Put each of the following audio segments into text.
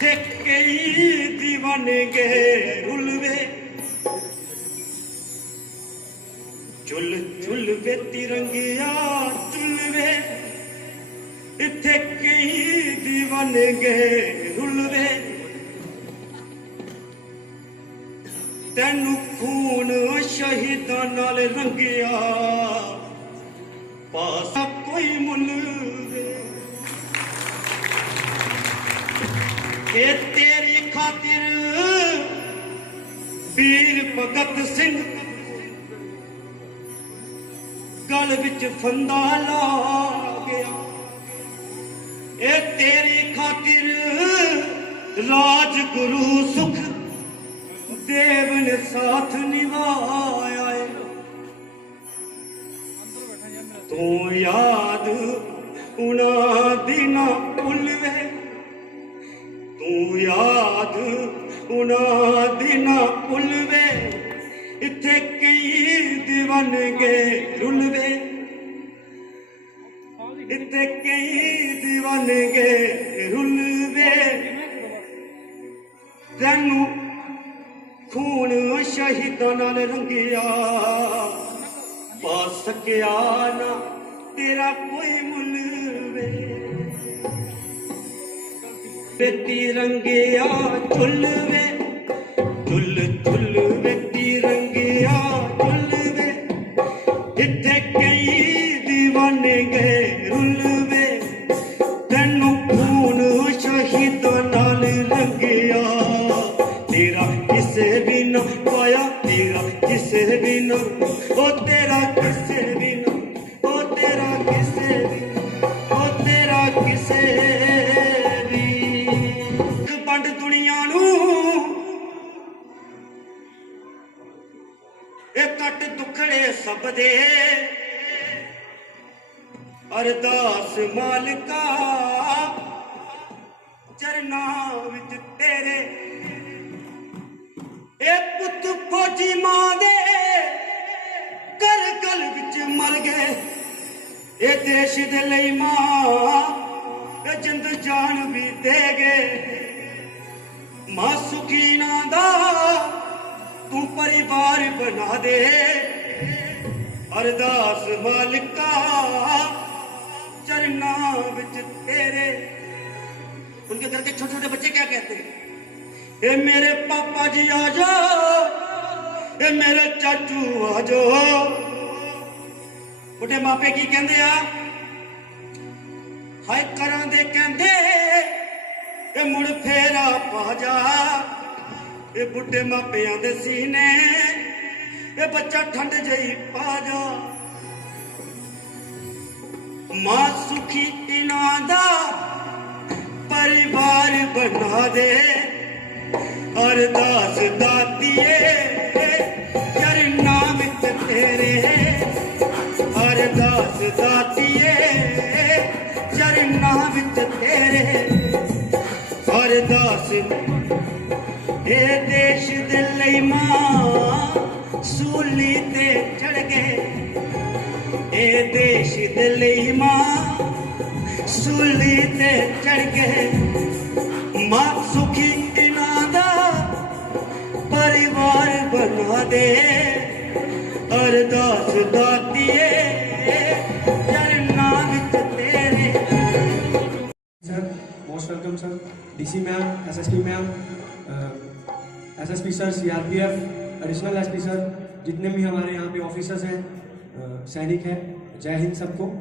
इत्थे कई दीवाने गे रुलवे चुल चुल वे तिरंगिया चुलवे इत्थे कई दीवाने गे रुलवे तेनू खून शहीदां नाल रंगिया पासा कोई मुल वे तेरी खातिर वीर भगत सिंह गल विच फंदा ला गया ए तेरी खातिर राजगुरु सुख देव ने साथ निभाया है तू याद उना दिना भुलवे तू याद उना दिना भुलवे इत्थे कई दीवाने गे रुलवे इत्थे कई दीवाने गे रुलवे तेनू खून शहीदां नाल रंगिया पा सकिया ना तेरा कोई मुल वे तिरंगिया चुल वे चुल चुल वे तिरंगिया चुल वे इत्थे कई दीवाने गे रुलवे तेनू खून शहीदां नाल रंगिया तेरा किसे भी ना पाया तेरा किसे भी ना ओ तेरा किसे भी ना ओ तेरा किसे भी ओ तेरा किसे भी बंड दुनिया नू ए कट दुखड़े सब दे अरदास मालिका चरना विच तेरे ए पुत फौजी मां दे कर गल विच मर गए ए देश दे लई मां ए जिंद जान भी दे गए मां सुखी ना दा तू परिवार बना दे अरदास मालिका चरना विच तेरे। उनके घर के छोटे छोटे बच्चे क्या कहते हैं ए मेरे पापा जी आ जाओ ए मेरे चाचू आ जाओ बुढ़े मापे की कहंदे आ हाय करां दे कहंदे ए मुड़ फेरा पा जा ए बुढ़े मापियां दे सीने ए बच्चा ठंड जई पा जा मां सुखी इना दा परिवार बना दे अरदास दातिए चरना विच तेरे अरदास दातिए चरना विच तेरे अरदास ए देश दे लई मां सूली ते चढ़ गए ए देश दे लई मां सूली ते चढ़ गए मां सुखी परिवार बना दे अरदास दातिए चरना विच तेरे। Sir most welcome sir DC ma'am SSP ma'am SSP sir CRPF additional SP sir जितने भी हमारे यहाँ पे ऑफिसर्स हैं सैनिक हैं जय हिंद सबको।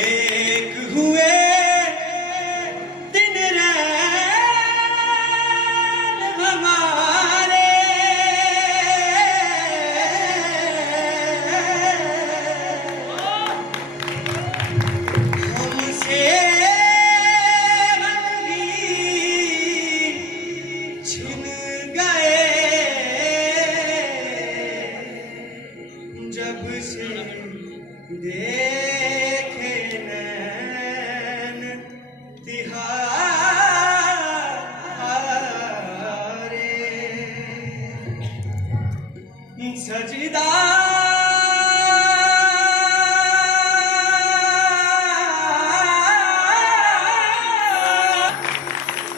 एक हुए दिन रैन हमारे हमसे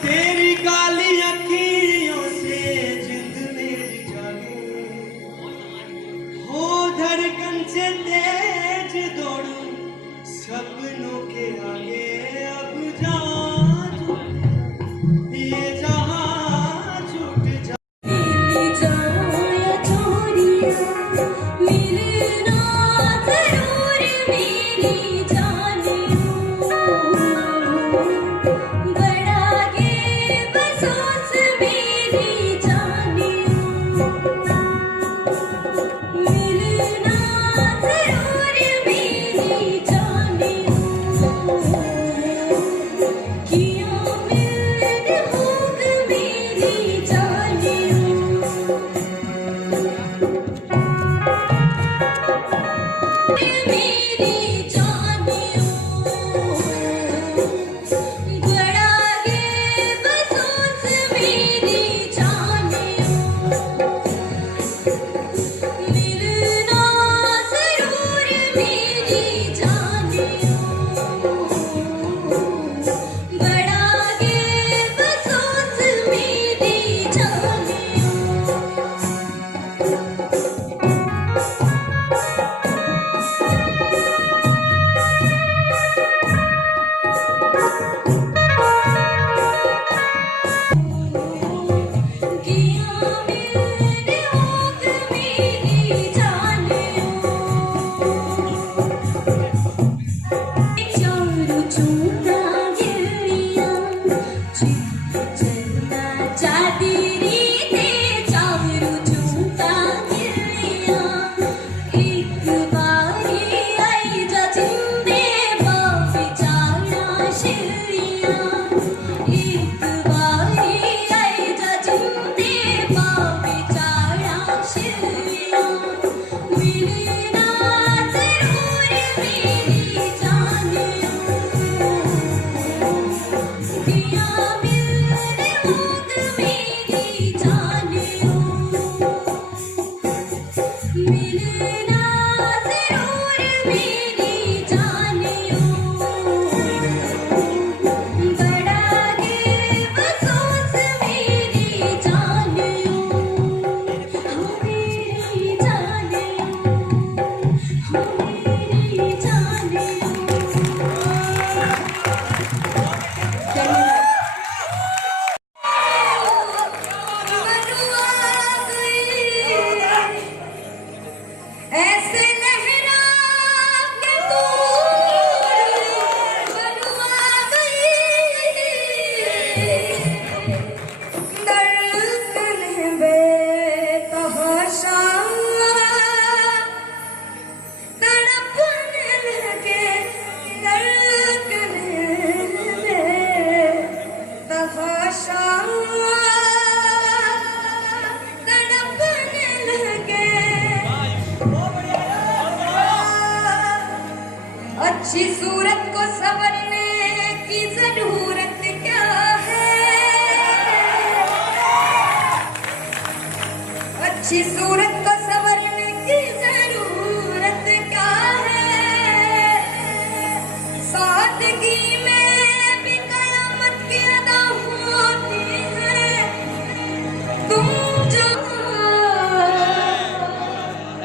तेरी काली अखियों से जिंद मेरी जागे, हो धड़कन से तेज दौड़ूं सपनों के आगे। अब जान ये जहां छूट जा मिल जाओ या छोड़िया, मिलना जरूर मेरी जानियो। बड़ा गे बसोस मेरी जानियो, मिलना जरूर मेरी जानियो। किया मिलन होग मेरी जानियो। मेरी जानियो, बड़ा गे बसोस मेरी जानियो। मिलना जरूर मेरी जानियो, बड़ा गे बसोस मेरी जानियो। किया मिलन होग मेरी जानियो। चारू चूता गिरिया, चित चलना चादरी ते चारू चूता गिरिया। एक बारी आई जा जिंदे बेचारा शिरिया। एक बारी आई जा जिंदे बेचारा शिरिया। मिलना जरूर मेरी जानियो, किया मिलन होग मेरी जानियो। मिलना जरूर मेरी जानियो, बड़ा गे बसोस मेरी जानियो। हो मेरी जानियो, हो मेरी जानियो। मनुआ गई ऐसे लहरा के तू, मनुआ गई धड़कन बेतहाशा, तड़पने लगे धड़कन बेतहाशा। तड़पने लगे अच्छी सूरत को संवरने की जरूरत क्या है। अच्छी सूरत को संवरने की जरूरत क्या है। सादगी में भी कयामत की अदा होती है। तुम जो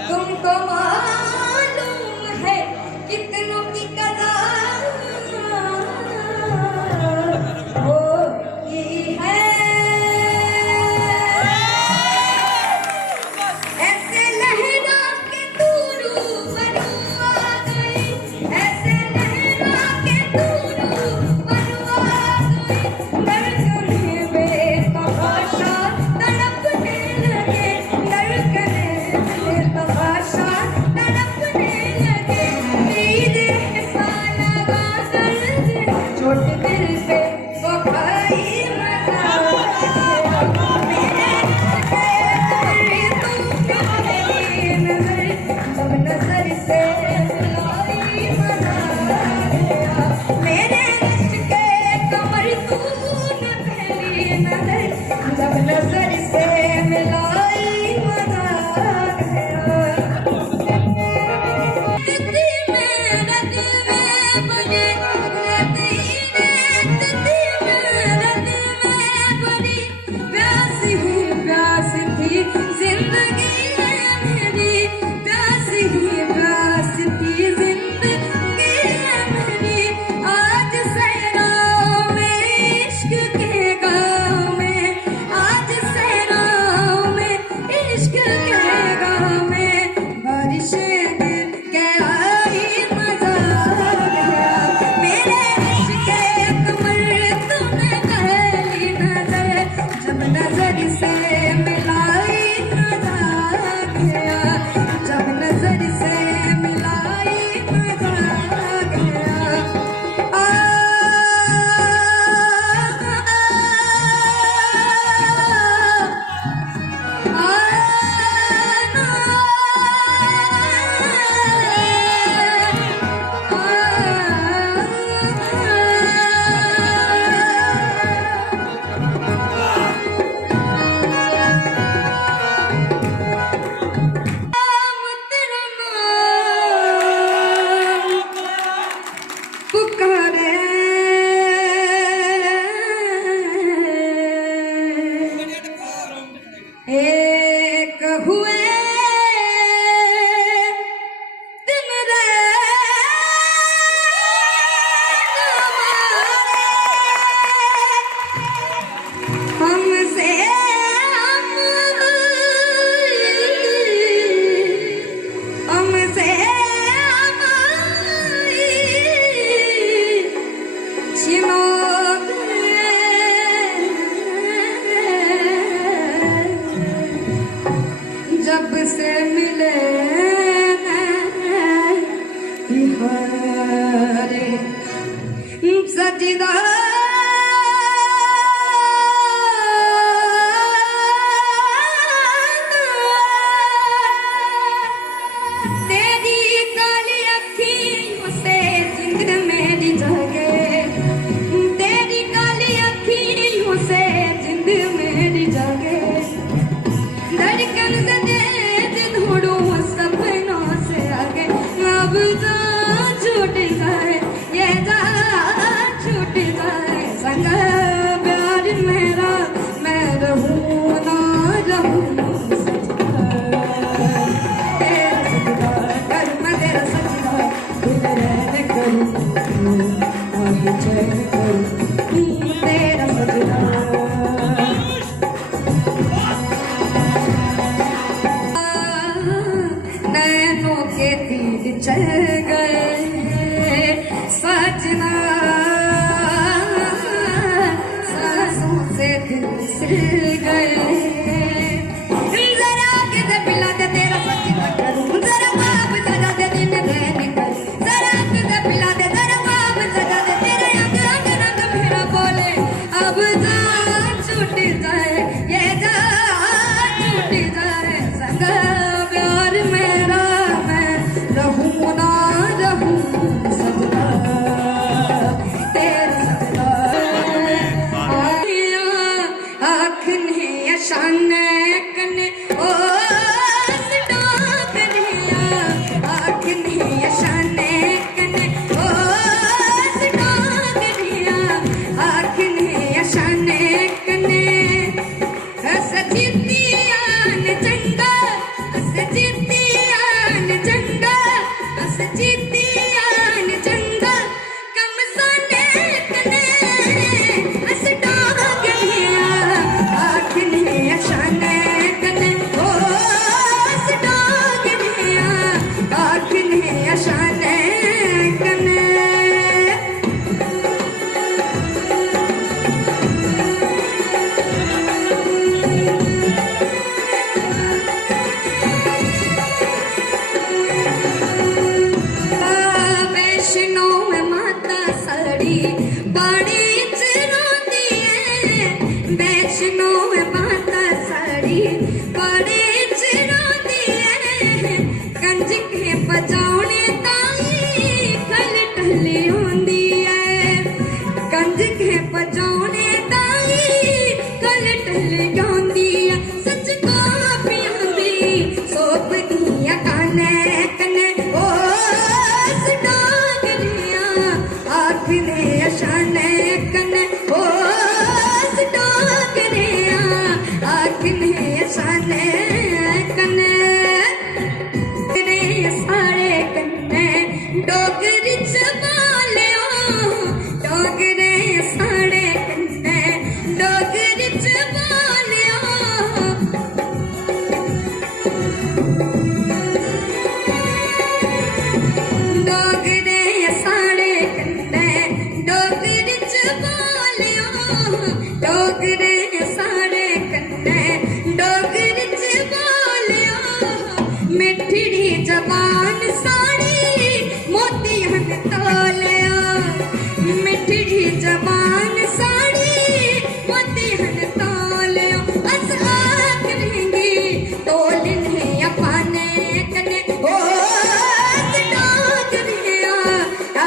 तुमको मालूम है कितनों की कदा होती है। सजदा तेरी काली अखियों से जिंद मेरी जागे तेरी काली अखियों से जिंद मेरी जागे धड़कन से दे ढूंढूं सपनों से आगे अब तो छूट जाए ये जा छूट जाए संग प्यार मेरा मैं रहूं ना रहूं तेरा सजदा कर मैं तेरा सजदा दिल रहने करूं आगे चैन करूं तेरा सजदा नैनों के तीर चल गए सजना सांसों से दिल सिल गए जरा के दे पिला दे तेरा सजना करूं जरा बाप सजा दे दिन रहने कर जरा के दे पिला दे जरा बाप सजा दे तेरे अंग अंग रंग मेरा बोले अब जा छूट जाए ये जा छूट जाए संग प्यार मेरा मैं रहूं ना रहूं सजदा तेरा सजदा आखने अशान कने ओ सदा कन्हैया आखने अशान कने ओ सदा कन्हैया आखने अशान कने सजितियान चंगा सजितियान चंगा सजितियान चंगा कम सोने कने असडा कन्हैया आखने अशान कने ओ असडा कन्हैया आखने अशान कने वैष्णो माता साड़ी बाड़ी च रोंदी है वैष्णो माता साड़ी बाड़ी च रोंदी है कंजके बजाउने ताई खल टहली होंदी है कंजके बजाउने ताई खल टहली होंदी है सच कापियां दी सोपदियां काने कने ओ सदा कन्हैया आखने अशान कने ओ सदा कन्हैया आखने अशान कने तेरे सारे कन्ने डोगरी च बोलियो डोगरे सारे कन्ने डोगरी च बोलियो डोगरे साढ़े कन्ने डोगरी च बोलियो डोगरे साढ़े कन्ने डोगरी च बोलियो मिठड़ी जबान साड़ी मोती हन तोलियो मिठड़ी जबान साड़ी मोती हन तोलियो अस आखरेंगी तोलने अपाने कने ओ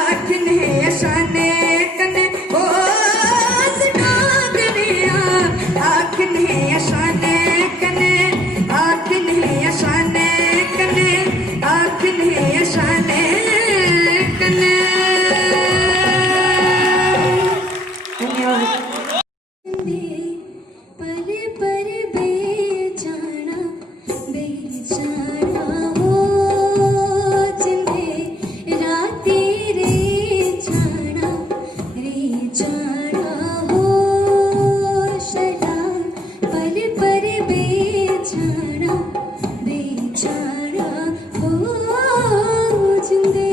आखने अशान कने ओ सदा कन्हैया आखने अशान कने आखने अशान कने आखने अशान कने पर पर बेजाना बेजाना हो जिंदे राती रे जाना हो शला पर पर बेजाना हो जिंदे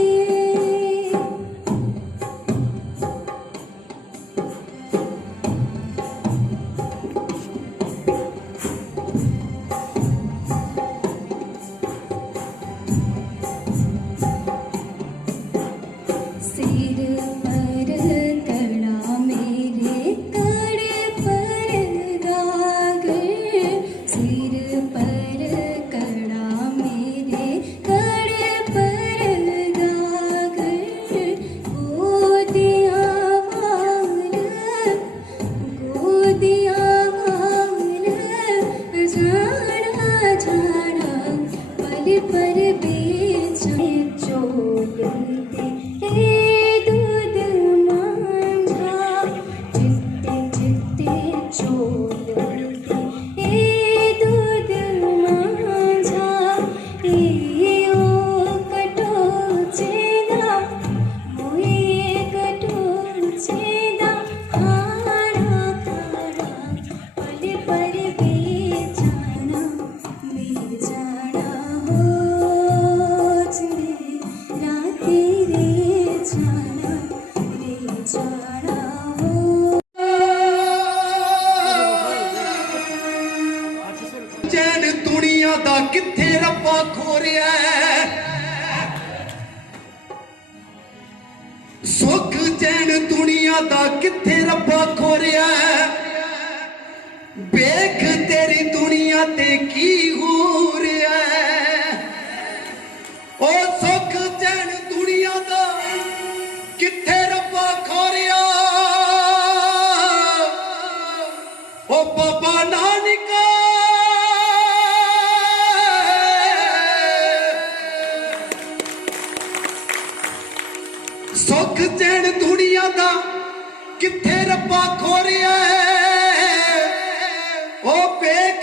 किथे रब्बा खोरिया सुख चैन दुनिया दा किथे रब्बा खोरिया वेख तेरी दुनिया ते की हो रहा ओ सुख चैन दुनिया दा किथे रब्बा खोरिया ओ बाबा नानका सुख चैन दुनिया दा किथे रब्बा खोरिया ओ वेख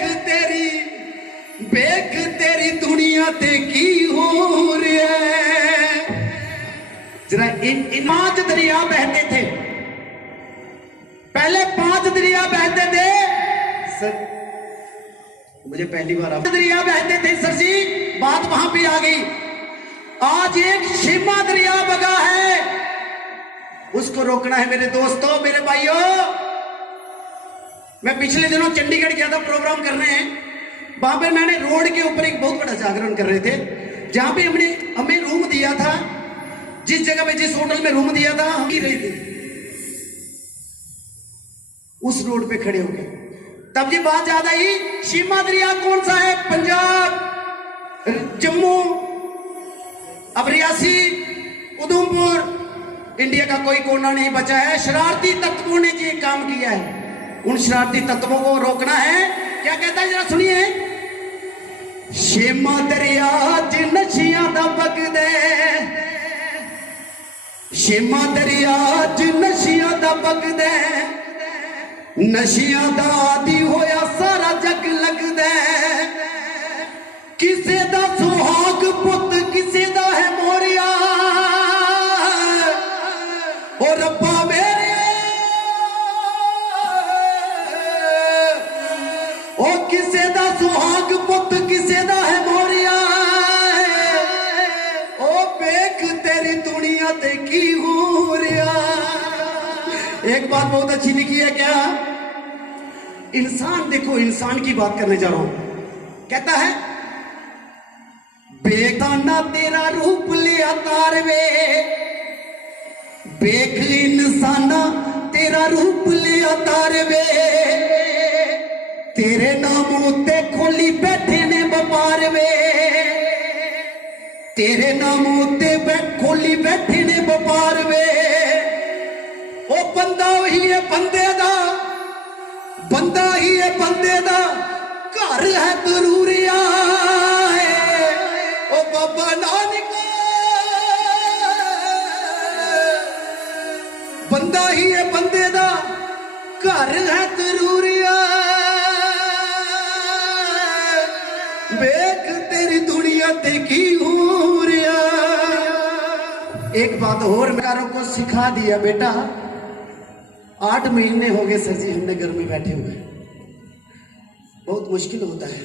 तेरी दुनिया ते की हो रहा है। जरा इन 5 दरिया बहते थे, पहले 5 दरिया बहते थे सर, मुझे पहली बार 5 दरिया बहते थे सर जी, बात वहां पे आ गई। आज एक शिमा दरिया बगा है, उसको रोकना है मेरे दोस्तों, मेरे भाइयों। मैं पिछले दिनों चंडीगढ़ गया था प्रोग्राम करने, वहां पर मैंने रोड के ऊपर एक बहुत बड़ा जागरण कर रहे थे, जहां पे हमें रूम दिया था, जिस जगह पे जिस होटल में रूम दिया था हम ही रहे थे, उस रोड पे खड़े हो गए। तब ये बात याद आई, शिमा दरिया कौन सा है? पंजाब, जम्मू, अब रियासी, उधमपुर, इंडिया का कोई कोना नहीं बचा है। शरारती तत्वों ने ये काम किया है, उन शरारती तत्वों को रोकना है। क्या कहता है जरा सुनिए। शिमा दरिया च नशियां दा बगदे, शिमा दरिया च नशियां दा बगदे, नशियां दा आदी होया सारा जग लगदा, किसे दा सुहाग पुत किसे दा है मोरिया, ओ रब्बा मेरे ओ किसे दा सुहाग पुत किसे दा है मोरिया, ओ वेख तेरी दुनिया ते की हो रहा। एक बात बहुत अच्छी लिखी है क्या, इंसान, देखो इंसान की बात करने जा रहा हूं, कहता है बेगाना तेरा रूप लिया तारवे, बेख इंसाना तेरा रूप लिया तारवे, तेरे नाम उत्ते खोली बैठे ने व्यापार वे, तेरे नाम उत्ते खोली बैठे ने व्यापार वे, ओ बंदा ही है बंदे दा, बंदा ही है बंदे दा घर है जरूरिया, ओ बाबा नानका बंदा ही है बंदे दा घर है जरूरिया, वेख तेरी दुनिया ते की हो रहा। एक बात और कारों को सिखा दिया, बेटा 8 महीने हो गए सर जी हमने घर में बैठे हुए, बहुत मुश्किल होता है,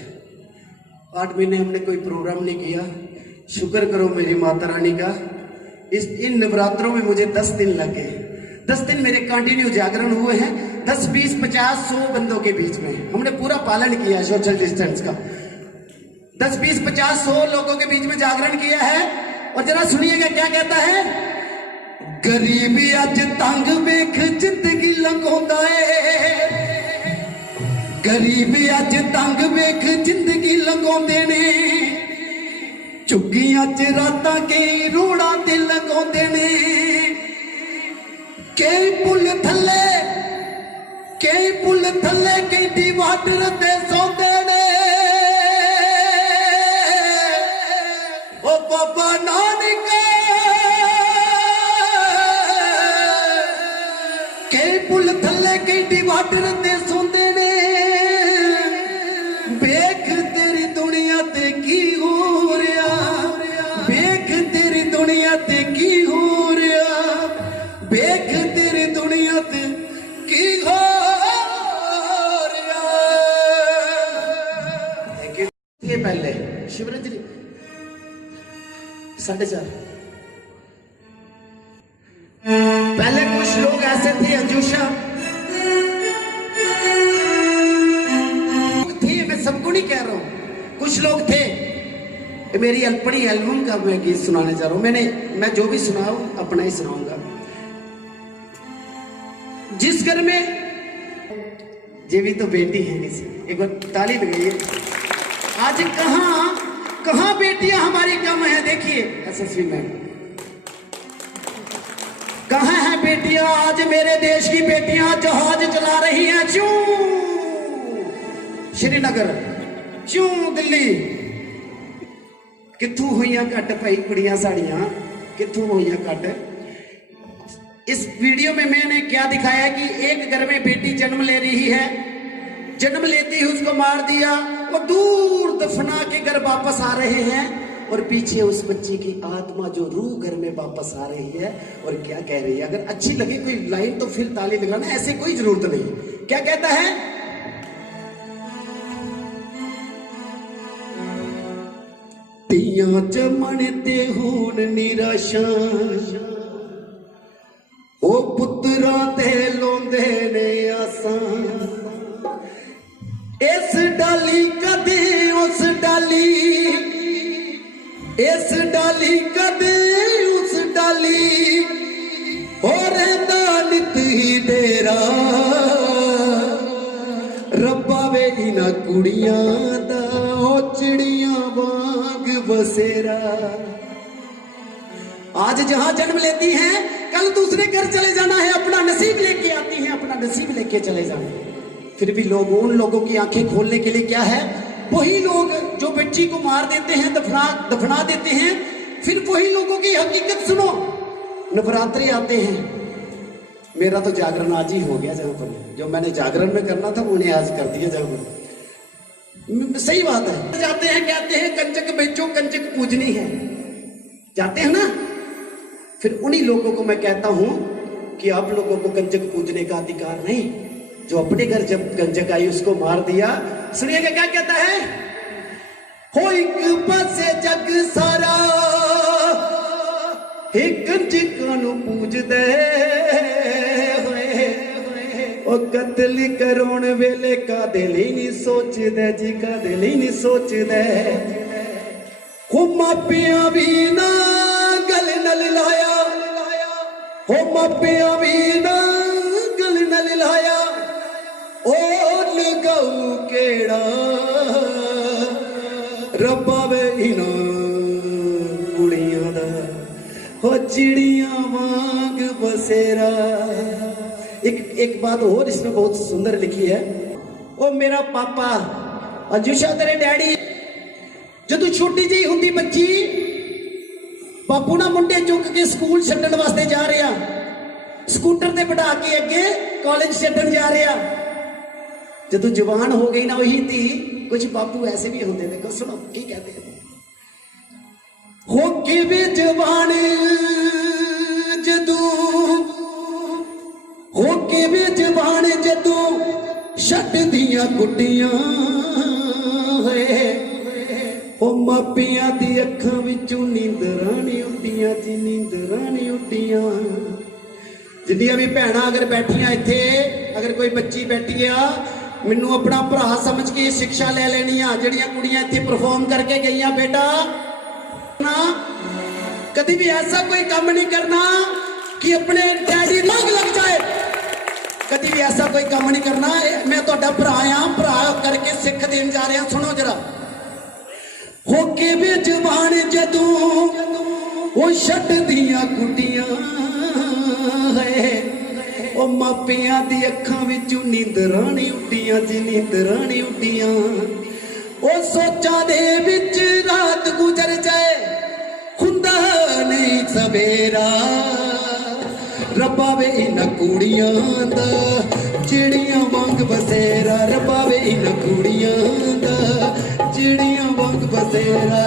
8 महीने हमने कोई प्रोग्राम नहीं किया। शुक्र करो मेरी माता रानी का, इन नवरात्रों में मुझे 10 दिन लग गए, 10 दिन मेरे कंटिन्यू जागरण हुए हैं, 10, 20, 50, 100 बंदों के बीच में हमने पूरा पालन किया सोशल डिस्टेंस का, 10, 20, 50, 100 लोगों के बीच में जागरण किया है। और जरा सुनिएगा क्या कहता है, गरीबी अज तंग वेख जिंदगी लंघोंदा है, गरीबी अज तंग वेख जिंदगी लंघोंदे ने, झुग्गियां च रातां कई रोड़ा ते लंघोंदे ने, कई पुल थल्ले कई डिवाटर ते सौंदे ने, ओ बाबा नानका कई पुल थल्ले कई डिवाटर ते सौंदे ने, वेख तेरी दुनिया ते की हो रहा, वेख तेरी दुनिया ते की हो रहा, वेख तेरी दुनिया ते की हो रहा। देखिए पहले शिवरंजनी 4:30 पहले कुछ लोग ऐसे थे, अंजुषा थे, मैं सबको नहीं कह रहा हूं, कुछ लोग थे मेरी अपनी एल्बम का मैं गीत सुनाने जा रहा हूं। मैं जो भी सुनाऊं अपना ही सुनाऊंगा। जिस घर में ये भी तो बेटी है, एक बार ताली लगाइए। आज कहां बेटियां हमारी कम है। देखिए एसएसवी मैम, कहां है बेटियां? आज मेरे देश की बेटियां जहाज चला रही हैं। क्यों श्रीनगर, क्यों दिल्ली, कित्थों हुईयां घट भाई कुड़ियां साड़ियां, कित्थों हुईयां घट। इस वीडियो में मैंने क्या दिखाया कि एक घर में बेटी जन्म ले रही है, जन्म लेते ही उसको मार दिया, वो दूर दफना के घर वापस आ रहे हैं और पीछे उस बच्ची की आत्मा जो रूह घर में वापस आ रही है और क्या कह रही है। अगर अच्छी लगे कोई लाइन तो फिर ताली लगाना, ऐसे कोई जरूरत नहीं। क्या कहता है? तियां जमन ते हून निराशा, ओ पुत्रा ते लोंदे ने आसां। इस डाली कदे उस डाली, इस डाली कदे उस डाली, हो रहिंदा नित ही डेरा। रब्बा वे इन्हां कुड़ियां दा ओ चिड़ियां वांग बसेरा। आज जहां जन्म लेती हैं कल दूसरे घर चले जाना है, अपना नसीब लेके आती हैं, अपना नसीब लेके चले जाना है। फिर भी लोग, उन लोगों की आंखें खोलने के लिए क्या है, वही लोग जो बच्ची को मार देते हैं, दफना देते हैं, फिर वही लोगों की हकीकत सुनो। नवरात्रि आते हैं, मेरा तो जागरण आज ही हो गया। जहां पर जो मैंने जागरण में करना था उन्हें आज कर दिया। जहां पर सही बात है, जाते हैं कहते हैं कंजक बेचो कंजक पूजनी है, जाते हैं ना। फिर उन्हीं लोगों को मैं कहता हूं कि आप लोगों को कंजक पूजने का अधिकार नहीं। जो अपने घर जब कंजक आई उसको मार दिया। सुनिएगा क्या कहता है? हो एक पासे जग सारा एक कंजकां नूं पूजदे होए, ओ कत्ल करोण वेले कादे लई नहीं सोचदे जी, कादे लई नहीं सोचदे। हो मापियां भी ना गल न लाया, हो मापियां भी ना गल न लाया, ओ लगाऊ केड़ा रब्बा वे इन्हां कुड़ियां दा हो चिड़ियां वांग बसेरा। एक बात और इसमें बहुत सुंदर लिखी है। ओ मेरा पापा अंजुषा तेरे डैडी जदों छोटी जी हुंदी बच्ची बापू ना मुंडे चुक के स्कूल छड्डण वास्ते जा रहा, स्कूटर ते बिठा के अगे कॉलेज छड्डण जा रहा। जदों जवान हो गई ना वही थी, कुछ बापू ऐसे भी होते। देखो सुनो की कहते हैं। हो के वे जवान जदों, हो के वे जवान जदों छड्ड दियां गुड्डियां होए, ओ मापियां दी अखां विचों नींदरां नहीं उड्डियां जी, नींदरां नहीं उड्डियां। जिन्नियां भी भैणां अगर बैठियां इत्थे, अगर कोई बच्ची बैठी आ, मैनू अपना भरा समझ के शिक्षा ले लेनी आ। जड़ियां कुड़ियां इत्थे परफॉर्म करके गई बेटा ना, कभी भी ऐसा कोई काम नहीं करना कि अपने डैडी लग जाए। कभी भी ऐसा कोई काम नहीं करना। मैं तुहाडा भरा आ, भरा करके सिख देन जा रहा। सुनो जरा। होके वे जवान जदों वो छड्ड दियां गुड्डियां है, ओ मापियां दी अखां विचों नींदरां नहीं उड्डियां जी, नींदरां नहीं उड्डियां। ओ सोचां दे विच रात गुजर जाए, हुंदा नहीं सवेरा। रब्बा वे इन्हां कुड़ियां दा चिड़ियां वांग बसेरा, रब्बा वे इन्हां कुड़ियां दा चिड़ियां वांग बसेरा।